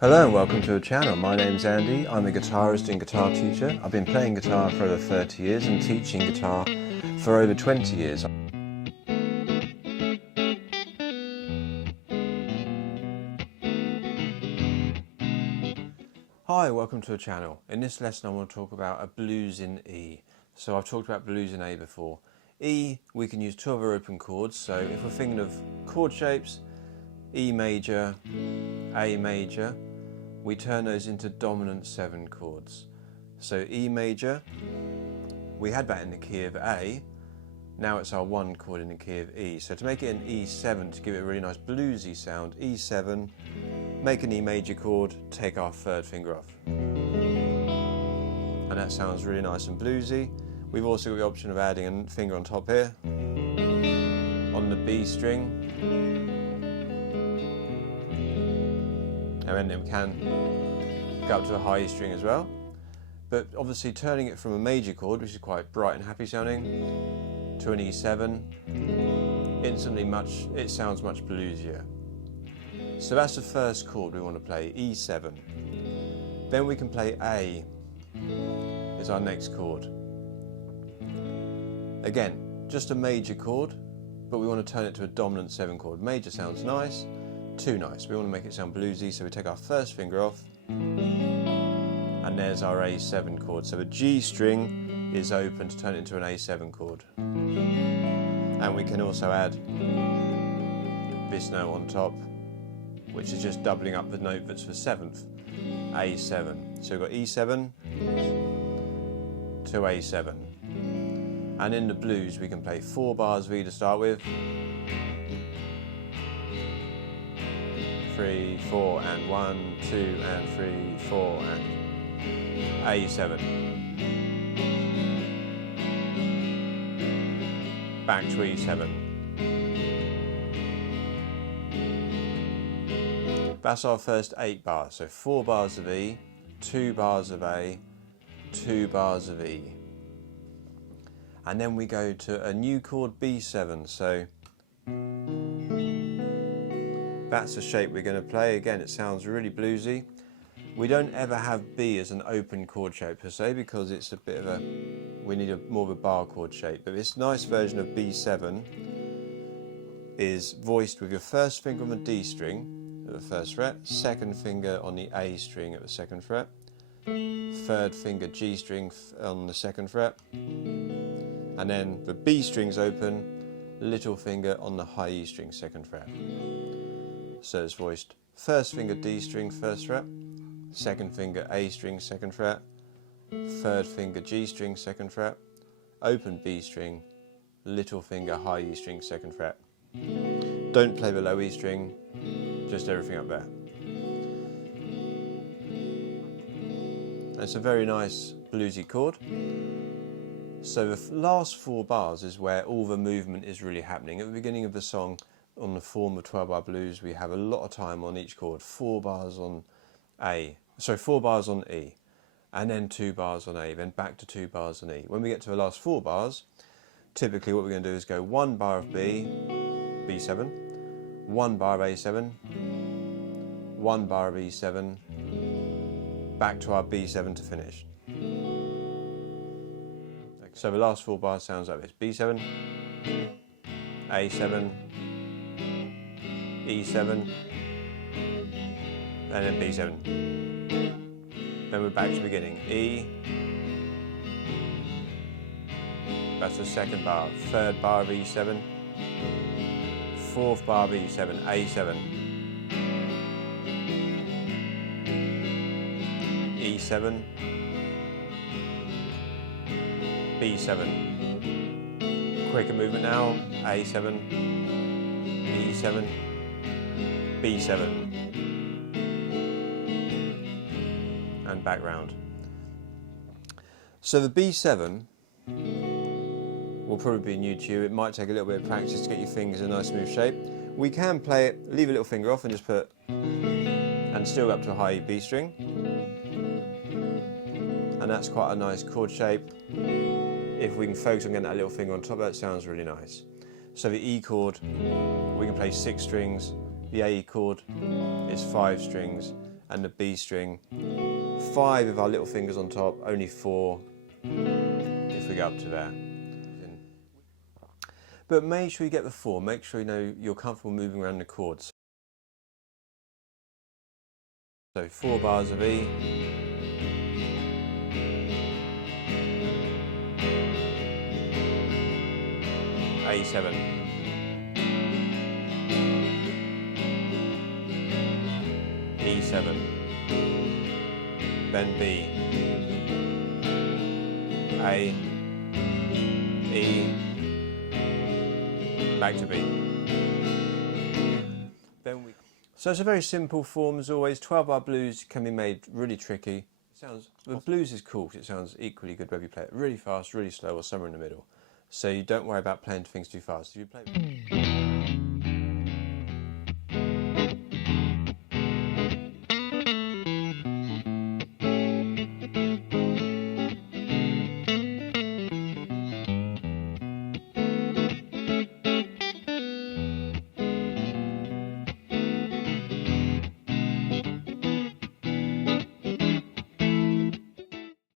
Hello and welcome to the channel. My name's Andy. I'm a guitarist and guitar teacher. I've been playing guitar for over 30 years and teaching guitar for over 20 years. Hi, welcome to the channel. In this lesson I want to talk about a blues in E. So I've talked about blues in A before. E, we can use two other open chords. So if we're thinking of chord shapes, E major, A major, we turn those into dominant 7 chords. So E major, we had that in the key of A, now it's our 1 chord in the key of E. So to make it an E7, to give it a really nice bluesy sound, E7, make an E major chord, take our 3rd finger off. And that sounds really nice and bluesy. We've also got the option of adding a finger on top here, on the B string. And then we can go up to a high E string as well. But obviously turning it from a major chord, which is quite bright and happy sounding, to an E7, instantly it sounds much bluesier. So that's the first chord we want to play, E7. Then we can play A is our next chord. Again, just a major chord, but we want to turn it to a dominant 7 chord. Major sounds nice. Too nice. We want to make it sound bluesy, so we take our 1st finger off, and there's our A7 chord. So the G string is open to turn it into an A7 chord. And we can also add this note on top, which is just doubling up the note that's for 7th, A7. So we've got E7 to A7. And in the blues we can play 4 bars of E to start with, 3, 4, and 1, 2, and 3, 4, and A7. Back to E7. That's our first 8 bars. So 4 bars of E, 2 bars of A, 2 bars of E. And then we go to a new chord, B7. So that's the shape we're going to play. Again, it sounds really bluesy. We don't ever have B as an open chord shape per se, because it's a bit of a, we need more of a bar chord shape. But this nice version of B7 is voiced with your 1st finger on the D string at the 1st fret, 2nd finger on the A string at the 2nd fret, 3rd finger G string on the 2nd fret, and then the B string's open, little finger on the high E string 2nd fret. So it's voiced 1st finger D string 1st fret, 2nd finger A string 2nd fret, 3rd finger G string 2nd fret, open B string, little finger high E string 2nd fret. Don't play the low E string, just everything up there. And it's a very nice bluesy chord. So the last 4 bars is where all the movement is really happening. At the beginning of the song, on the form of 12-bar blues, we have a lot of time on each chord. 4 bars on A, sorry, 4 bars on E, and then 2 bars on A, then back to 2 bars on E. When we get to the last 4 bars, typically what we're going to do is go 1 bar of B, B7, 1 bar of A7, 1 bar of E7, back to our B7 to finish. So the last 4 bars sounds like this: B7, A7, E7, and then B7. Then we're back to the beginning. E, that's the 2nd bar, 3rd bar of E7, 4th bar of E7, A7, E7, B7. Quicker movement now, A7, E7, B7, and back round. So the B7 will probably be new to you. It might take a little bit of practice to get your fingers in a nice smooth shape. We can play it, leave a little finger off and just put, and still up to a high E B string. And that's quite a nice chord shape. If we can focus on getting that little finger on top, that sounds really nice. So the E chord, we can play 6 strings, the A chord is 5 strings, and the B string, 5 with our little fingers on top, only 4 if we go up to there. But make sure you get the 4, make sure you know you're comfortable moving around the chords. So 4 bars of E, A7, E7, then B, A, E, back to B. So it's a very simple form as always. 12-bar blues can be made really tricky. The blues is cool because it sounds equally good whether you play it really fast, really slow, or somewhere in the middle. So you don't worry about playing things too fast. If you play